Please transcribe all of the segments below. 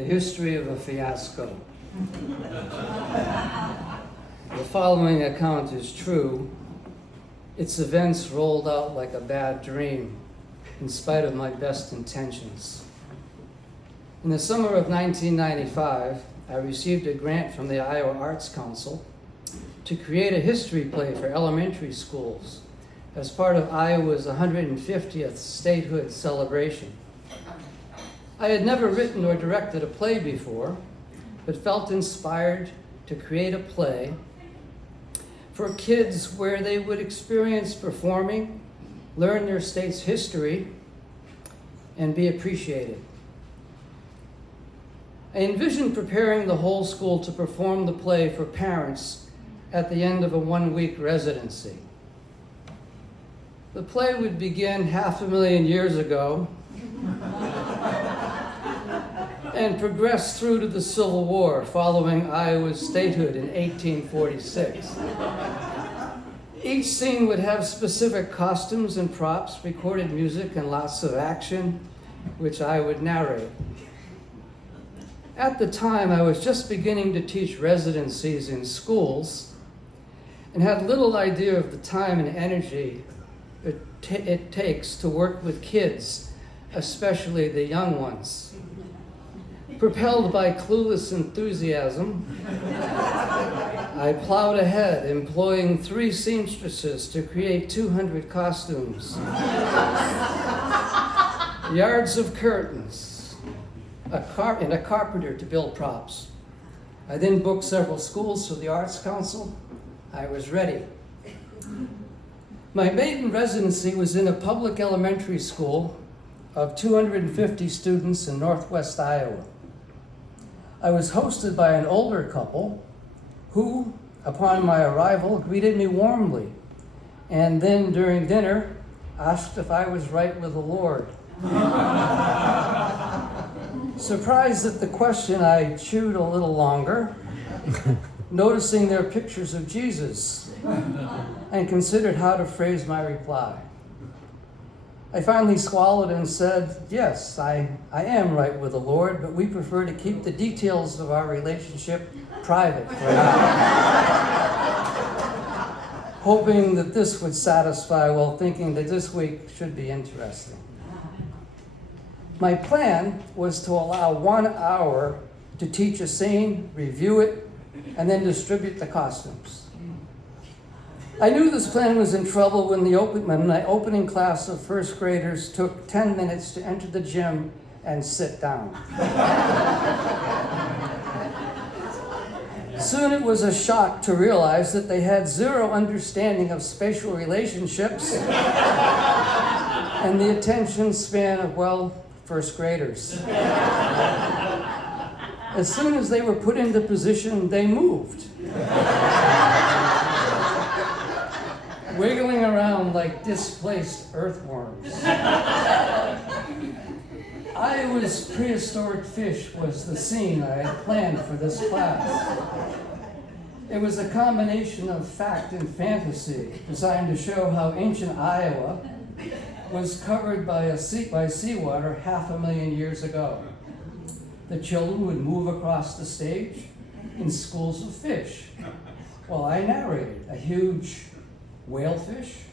The history of a fiasco. The following account is true. Its events rolled out like a bad dream, in spite of my best intentions. In the summer of 1995, I received a grant from the Iowa Arts Council to create a history play for elementary schools as part of Iowa's 150th statehood celebration. I had never written or directed a play before, but felt inspired to create a play for kids where they would experience performing, learn their state's history, and be appreciated. I envisioned preparing the whole school to perform the play for parents at the end of a one-week residency. The play would begin 500,000 years ago and progress through to the Civil War following Iowa's statehood in 1846. Each scene would have specific costumes and props, recorded music, and lots of action, which I would narrate. At the time, I was just beginning to teach residencies in schools and had little idea of the time and energy it takes to work with kids, especially the young ones. Propelled by clueless enthusiasm, I plowed ahead, employing 3 seamstresses to create 200 costumes, yards of curtains, and a carpenter to build props. I then booked several schools for the Arts Council. I was ready. My maiden residency was in a public elementary school of 250 students in northwest Iowa. I was hosted by an older couple who, upon my arrival, greeted me warmly, and then during dinner asked if I was right with the Lord. Surprised at the question, I chewed a little longer, noticing their pictures of Jesus, and considered how to phrase my reply. I finally swallowed and said, yes, I am right with the Lord, but we prefer to keep the details of our relationship private for now. Hoping that this would satisfy while thinking that this week should be interesting. My plan was to allow 1 hour to teach a scene, review it, and then distribute the costumes. I knew this plan was in trouble when my opening class of first graders took 10 minutes to enter the gym and sit down. Soon it was a shock to realize that they had zero understanding of spatial relationships and the attention span of, well, first graders. As soon as they were put into position, they moved, wiggling around like displaced earthworms. Iowa's prehistoric fish was the scene I had planned for this class. It was a combination of fact and fantasy designed to show how ancient Iowa was covered by seawater 500,000 years ago. The children would move across the stage in schools of fish, while I narrated a huge whalefish,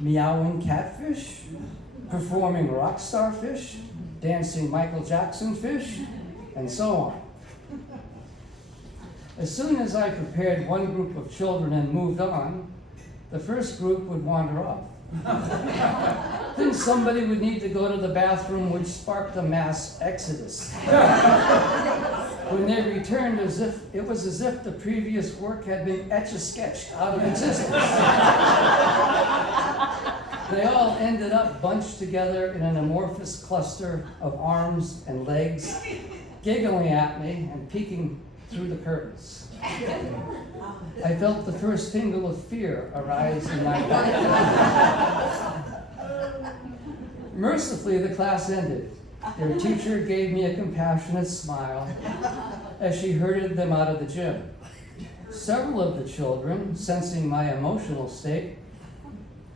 meowing catfish, performing rock star fish, dancing Michael Jackson fish, and so on. As soon as I prepared one group of children and moved on, the first group would wander off. Then somebody would need to go to the bathroom, which sparked a mass exodus. When they returned, it was as if the previous work had been etch-a-sketched out of existence. They all ended up bunched together in an amorphous cluster of arms and legs, giggling at me and peeking through the curtains. I felt the first tingle of fear arise in my body. Mercifully, the class ended. Their teacher gave me a compassionate smile as she herded them out of the gym. Several of the children, sensing my emotional state,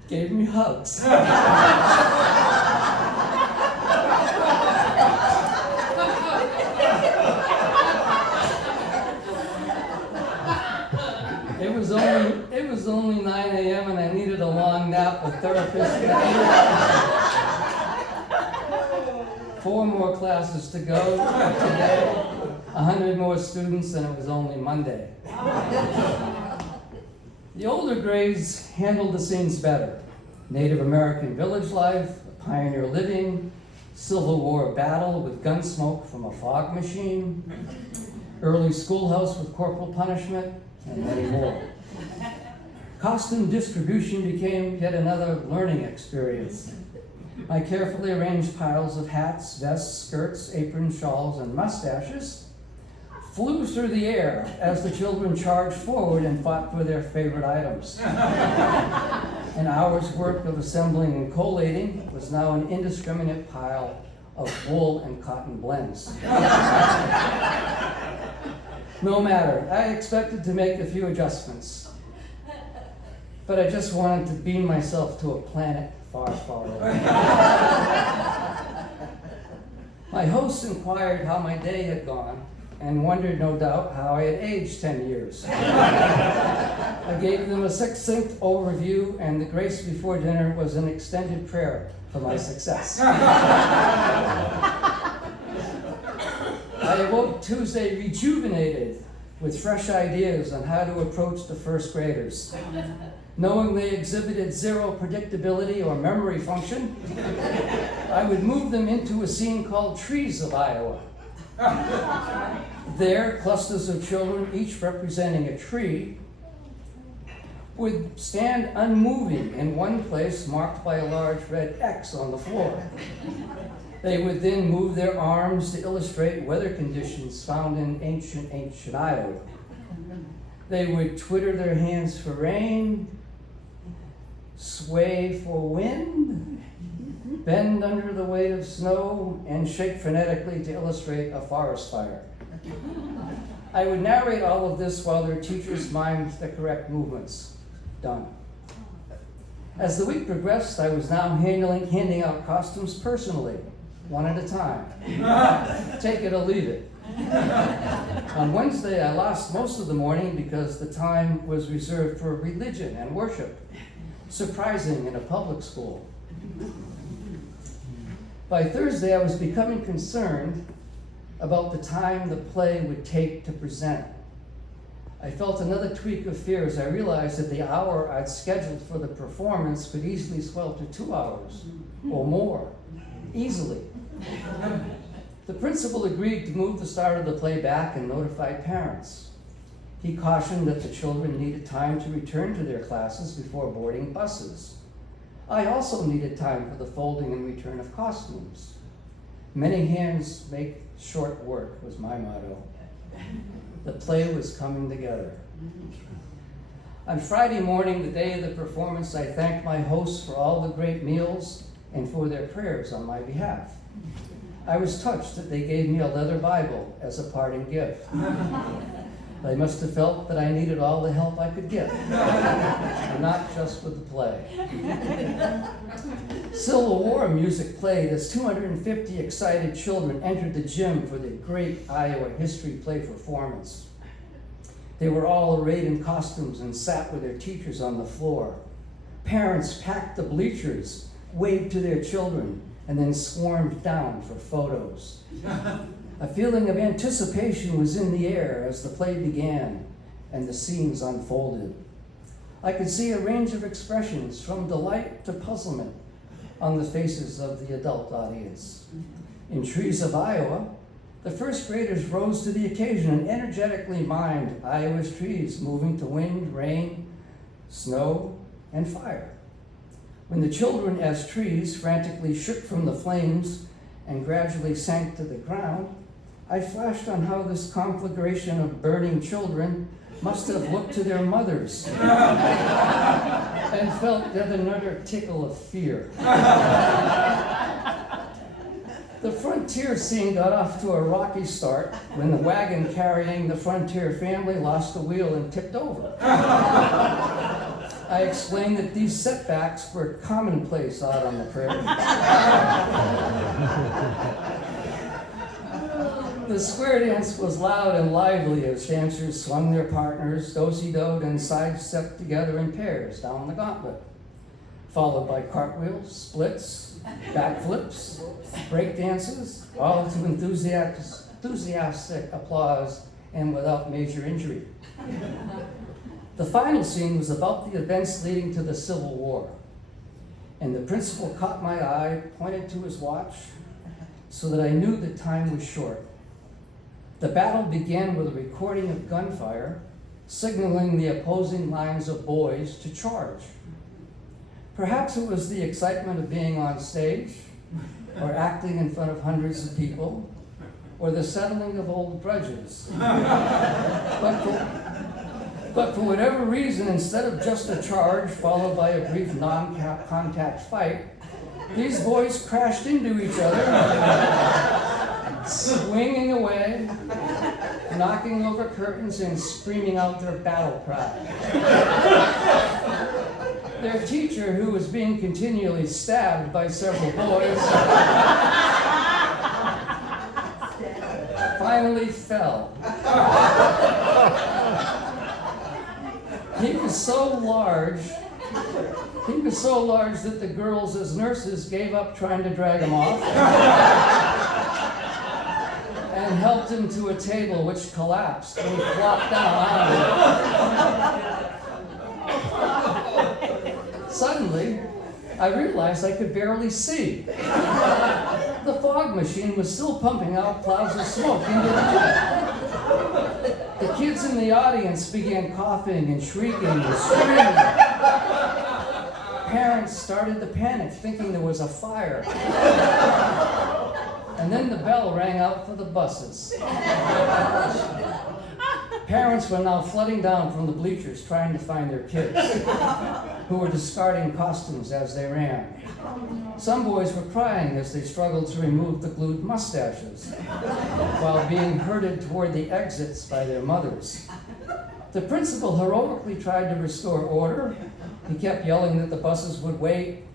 gave me hugs. 4 more classes to go today, 100 more students, and it was only Monday. The older grades handled the scenes better. Native American village life, pioneer living, Civil War battle with gun smoke from a fog machine, early schoolhouse with corporal punishment, and many more. Costume distribution became yet another learning experience. My carefully arranged piles of hats, vests, skirts, aprons, shawls, and mustaches flew through the air as the children charged forward and fought for their favorite items. An hour's work of assembling and collating was now an indiscriminate pile of wool and cotton blends. No matter, I expected to make a few adjustments, but I just wanted to beam myself to a planet far, far away. My hosts inquired how my day had gone and wondered, no doubt, how I had aged 10 years. I gave them a succinct overview, and the grace before dinner was an extended prayer for my success. I awoke Tuesday rejuvenated with fresh ideas on how to approach the first graders. Knowing they exhibited zero predictability or memory function, I would move them into a scene called Trees of Iowa. There, clusters of children, each representing a tree, would stand unmoving in one place marked by a large red X on the floor. They would then move their arms to illustrate weather conditions found in ancient Iowa. They would twitter their hands for rain, sway for wind, bend under the weight of snow, and shake frenetically to illustrate a forest fire. I would narrate all of this while their teachers mimed the correct movements. Done. As the week progressed, I was now handing out costumes personally, one at a time. Take it or leave it. On Wednesday, I lost most of the morning because the time was reserved for religion and worship. Surprising in a public school. By Thursday, I was becoming concerned about the time the play would take to present. I felt another tweak of fear as I realized that the hour I'd scheduled for the performance could easily swell to 2 hours or more, easily. The principal agreed to move the start of the play back and notified parents. He cautioned that the children needed time to return to their classes before boarding buses. I also needed time for the folding and return of costumes. Many hands make short work was my motto. The play was coming together. On Friday morning, the day of the performance, I thanked my hosts for all the great meals and for their prayers on my behalf. I was touched that they gave me a leather Bible as a parting gift. They must have felt that I needed all the help I could get, and not just with the play. Civil War music played as 250 excited children entered the gym for the great Iowa history play performance. They were all arrayed in costumes and sat with their teachers on the floor. Parents packed the bleachers, waved to their children, and then swarmed down for photos. A feeling of anticipation was in the air as the play began and the scenes unfolded. I could see a range of expressions from delight to puzzlement on the faces of the adult audience. In Trees of Iowa, the first graders rose to the occasion and energetically mimed Iowa's trees, moving to wind, rain, snow, and fire. When the children as trees frantically shook from the flames and gradually sank to the ground, I flashed on how this conflagration of burning children must have looked to their mothers and felt yet another tickle of fear. The frontier scene got off to a rocky start when the wagon carrying the frontier family lost the wheel and tipped over. I explained that these setbacks were commonplace out on the prairie. The square dance was loud and lively as dancers swung their partners, do-si-doed, and sidestepped together in pairs down the gauntlet, followed by cartwheels, splits, backflips, break dances, all to enthusiastic applause and without major injury. The final scene was about the events leading to the Civil War. And the principal caught my eye, pointed to his watch, so that I knew the time was short. The battle began with a recording of gunfire, signaling the opposing lines of boys to charge. Perhaps it was the excitement of being on stage, or acting in front of hundreds of people, or the settling of old grudges. But for whatever reason, instead of just a charge followed by a brief non-contact fight, these boys crashed into each other, swinging away, knocking over curtains and screaming out their battle cry. Their teacher, who was being continually stabbed by several boys, finally fell. He was so large that the girls as nurses gave up trying to drag him off and helped him to a table which collapsed and he flopped down onto it. Suddenly, I realized I could barely see. The fog machine was still pumping out clouds of smoke into the night. The kids in the audience began coughing and shrieking and screaming. Parents started to panic, thinking there was a fire. And then the bell rang out for the buses. Parents were now flooding down from the bleachers trying to find their kids, who were discarding costumes as they ran. Some boys were crying as they struggled to remove the glued mustaches, while being herded toward the exits by their mothers. The principal heroically tried to restore order. He kept yelling that the buses would wait.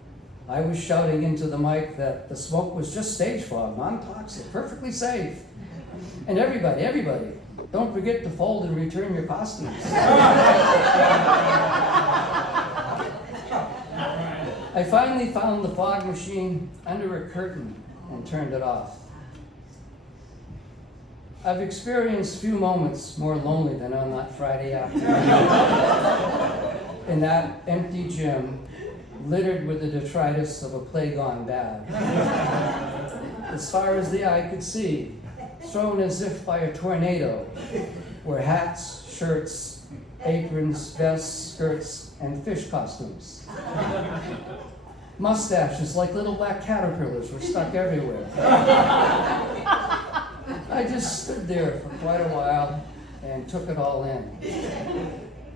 I was shouting into the mic that the smoke was just stage fog, non-toxic, perfectly safe. And everybody, don't forget to fold and return your costumes. I finally found the fog machine under a curtain and turned it off. I've experienced few moments more lonely than on that Friday afternoon in that empty gym, littered with the detritus of a play gone bad. As far as the eye could see, thrown as if by a tornado, were hats, shirts, aprons, vests, skirts, and fish costumes. Mustaches like little black caterpillars were stuck everywhere. I just stood there for quite a while and took it all in.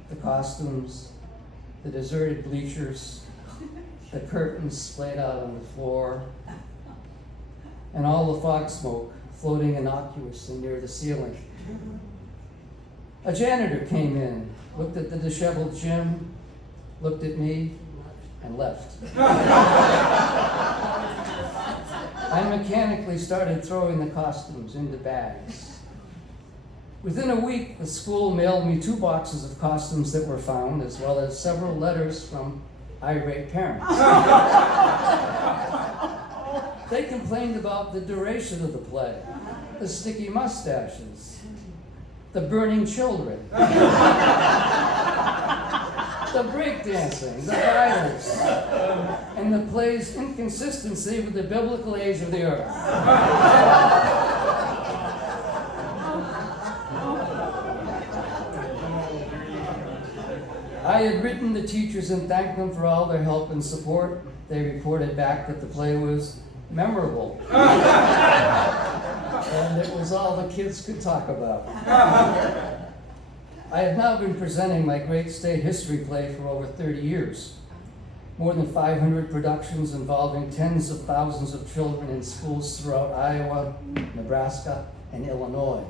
The costumes, the deserted bleachers, the curtains splayed out on the floor, and all the fog smoke floating innocuously near the ceiling. A janitor came in, looked at the disheveled gym, looked at me, and left. I mechanically started throwing the costumes into bags. Within a week, the school mailed me 2 boxes of costumes that were found, as well as several letters from irate parents. They complained about the duration of the play, the sticky mustaches, the burning children, the breakdancing, the violence, and the play's inconsistency with the biblical age of the earth. I had written the teachers and thanked them for all their help and support. They reported back that the play was memorable. And it was all the kids could talk about. I have now been presenting my great state history play for over 30 years. More than 500 productions involving tens of thousands of children in schools throughout Iowa, Nebraska, and Illinois.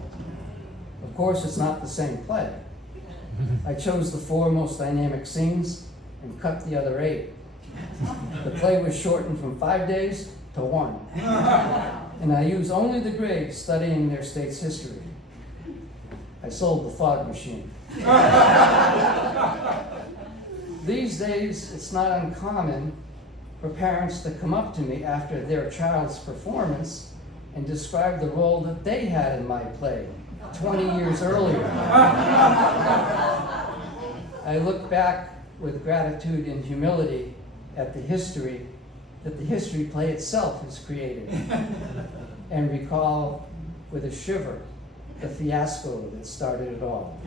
Of course, it's not the same play. I chose the 4 most dynamic scenes and cut the other 8. The play was shortened from 5 days to 1. And I use only the grades studying their state's history. I sold the fog machine. These days, it's not uncommon for parents to come up to me after their child's performance and describe the role that they had in my play 20 years earlier. I look back with gratitude and humility at the history that the history play itself has created, and recall with a shiver the fiasco that started it all.